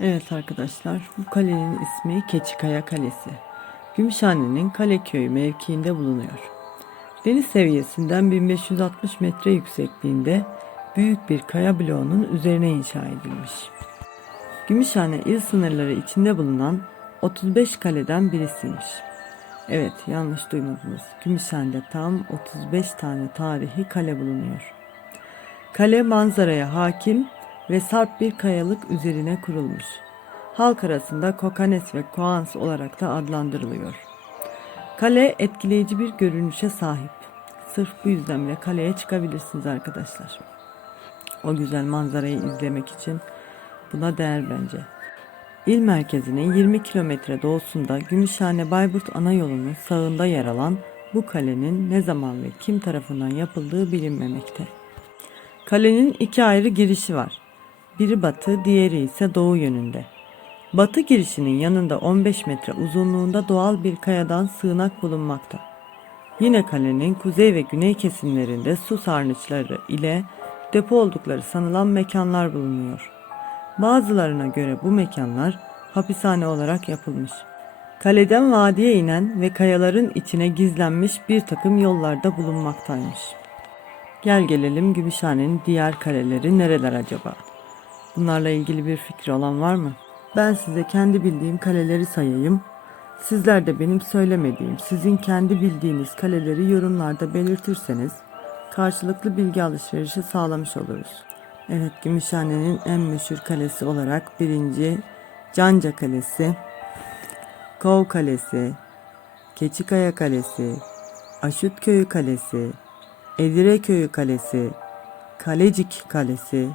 Evet arkadaşlar, bu kalenin ismi Keçikaya Kalesi. Gümüşhane'nin Kaleköy mevkiinde bulunuyor. Deniz seviyesinden 1560 metre yüksekliğinde büyük bir kaya bloğunun üzerine inşa edilmiş. Gümüşhane il sınırları içinde bulunan 35 kaleden birisiymiş. Evet, yanlış duymadınız. Gümüşhane'de tam 35 tane tarihi kale bulunuyor. Kale manzaraya hakim ve sarp bir kayalık üzerine kurulmuş. Halk arasında Kokanes ve Koans olarak da adlandırılıyor. Kale etkileyici bir görünüşe sahip. Sırf bu yüzden bile kaleye çıkabilirsiniz arkadaşlar. O güzel manzarayı izlemek için buna değer bence. İl merkezinin 20 kilometre doğusunda Gümüşhane Bayburt ana yolunun sağında yer alan bu kalenin ne zaman ve kim tarafından yapıldığı bilinmemekte. Kalenin iki ayrı girişi var. Biri batı, diğeri ise doğu yönünde. Batı girişinin yanında 15 metre uzunluğunda doğal bir kayadan sığınak bulunmakta. Yine kalenin kuzey ve güney kesimlerinde su sarnıçları ile depo oldukları sanılan mekanlar bulunuyor. Bazılarına göre bu mekanlar hapishane olarak yapılmış. Kaleden vadiye inen ve kayaların içine gizlenmiş bir takım yollarda bulunmaktaymış. Gel gelelim Gümüşhane'nin diğer kaleleri nereler acaba? Bunlarla ilgili bir fikri olan var mı? Ben size kendi bildiğim kaleleri sayayım. Sizler de benim söylemediğim, sizin kendi bildiğiniz kaleleri yorumlarda belirtirseniz karşılıklı bilgi alışverişi sağlamış oluruz. Evet, Gümüşhane'nin en meşhur kalesi olarak birinci Canca Kalesi, Kov Kalesi, Keçikaya Kalesi, Aşutköyü Kalesi, Edireköyü Kalesi, Kalecik Kalesi,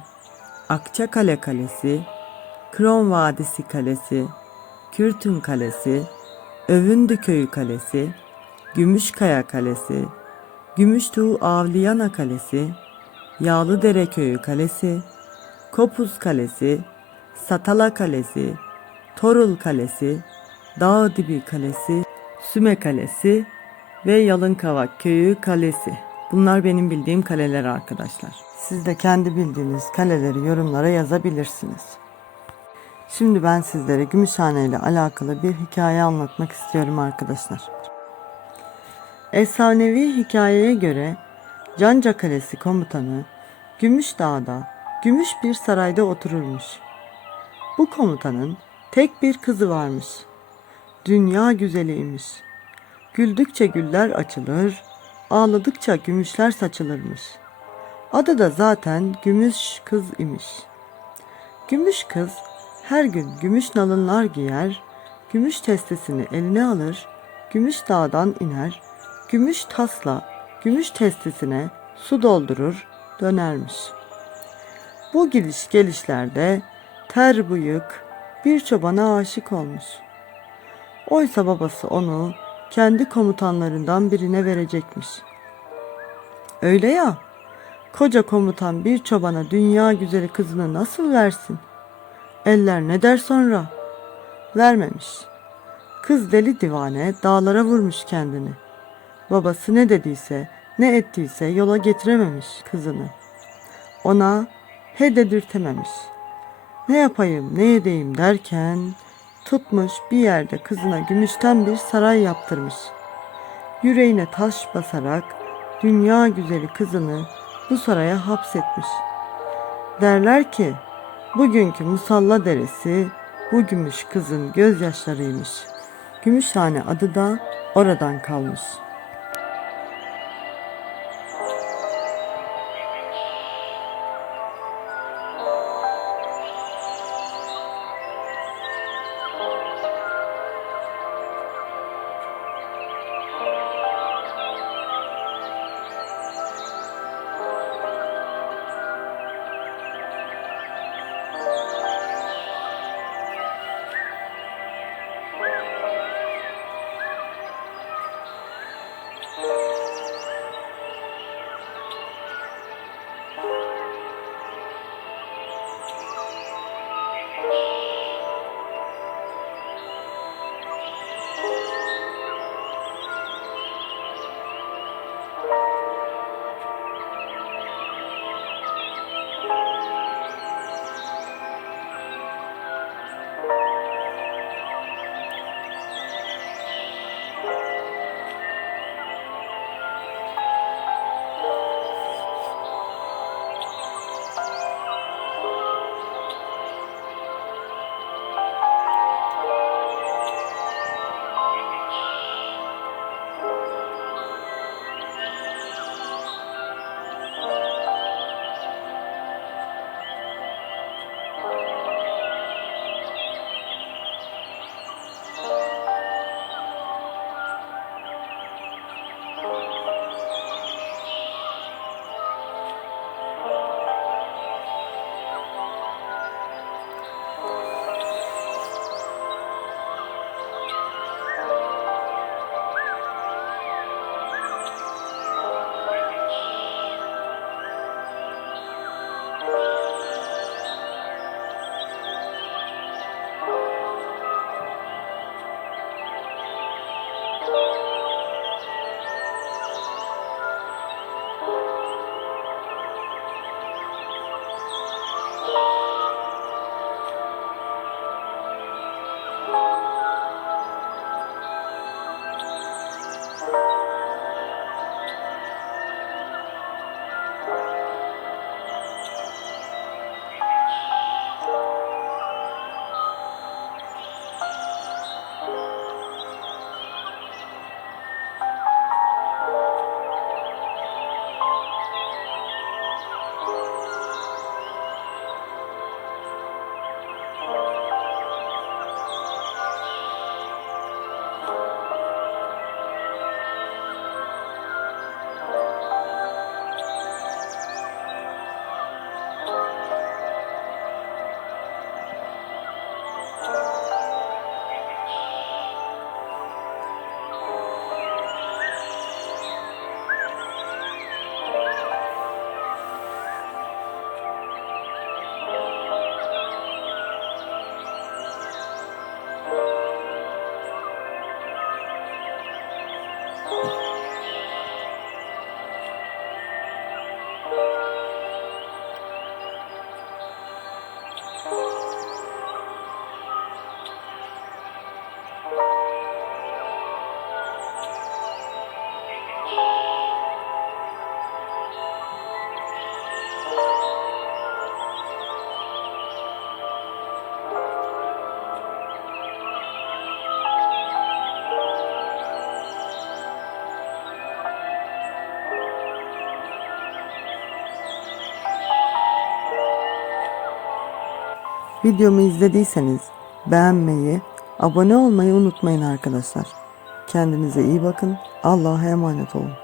Akçakale Kalesi, Kron Vadisi Kalesi, Kürtün Kalesi, Övündü Köyü Kalesi, Gümüşkaya Kalesi, Gümüştuğ Avliyana Kalesi, Yağlıdere Köyü Kalesi, Kopuz Kalesi, Satala Kalesi, Torul Kalesi, Dağ Dibi Kalesi, Süme Kalesi ve Yalınkavak Köyü Kalesi. Bunlar benim bildiğim kaleler arkadaşlar. Siz de kendi bildiğiniz kaleleri yorumlara yazabilirsiniz. Şimdi ben sizlere Gümüşhane ile alakalı bir hikaye anlatmak istiyorum arkadaşlar. Efsanevi hikayeye göre Canca Kalesi komutanı Gümüşdağ'da gümüş bir sarayda otururmuş. Bu komutanın tek bir kızı varmış. Dünya güzeliymiş. Güldükçe güller açılır, ağladıkça gümüşler saçılırmış. Adı da zaten Gümüş Kız imiş. Gümüş Kız her gün gümüş nalınlar giyer, gümüş testesini eline alır, gümüş dağdan iner, gümüş tasla gümüş testesine su doldurur, dönermiş. Bu gidiş gelişlerde ter bıyık bir çobana aşık olmuş. Oysa babası onu kendi komutanlarından birine verecekmiş. Öyle ya, koca komutan bir çobana dünya güzeli kızını nasıl versin? Eller ne der sonra? Vermemiş. Kız deli divane dağlara vurmuş kendini. Babası ne dediyse, ne ettiyse yola getirememiş kızını. Ona he dedirtememiş. Ne yapayım, ne edeyim derken tutmuş bir yerde kızına gümüşten bir saray yaptırmış. Yüreğine taş basarak dünya güzeli kızını bu saraya hapsetmiş. Derler ki bugünkü Musalla Deresi bu gümüş kızın gözyaşlarıymış. Gümüşhane adı da oradan kalmış. Videomu izlediyseniz beğenmeyi, abone olmayı unutmayın arkadaşlar. Kendinize iyi bakın. Allah'a emanet olun.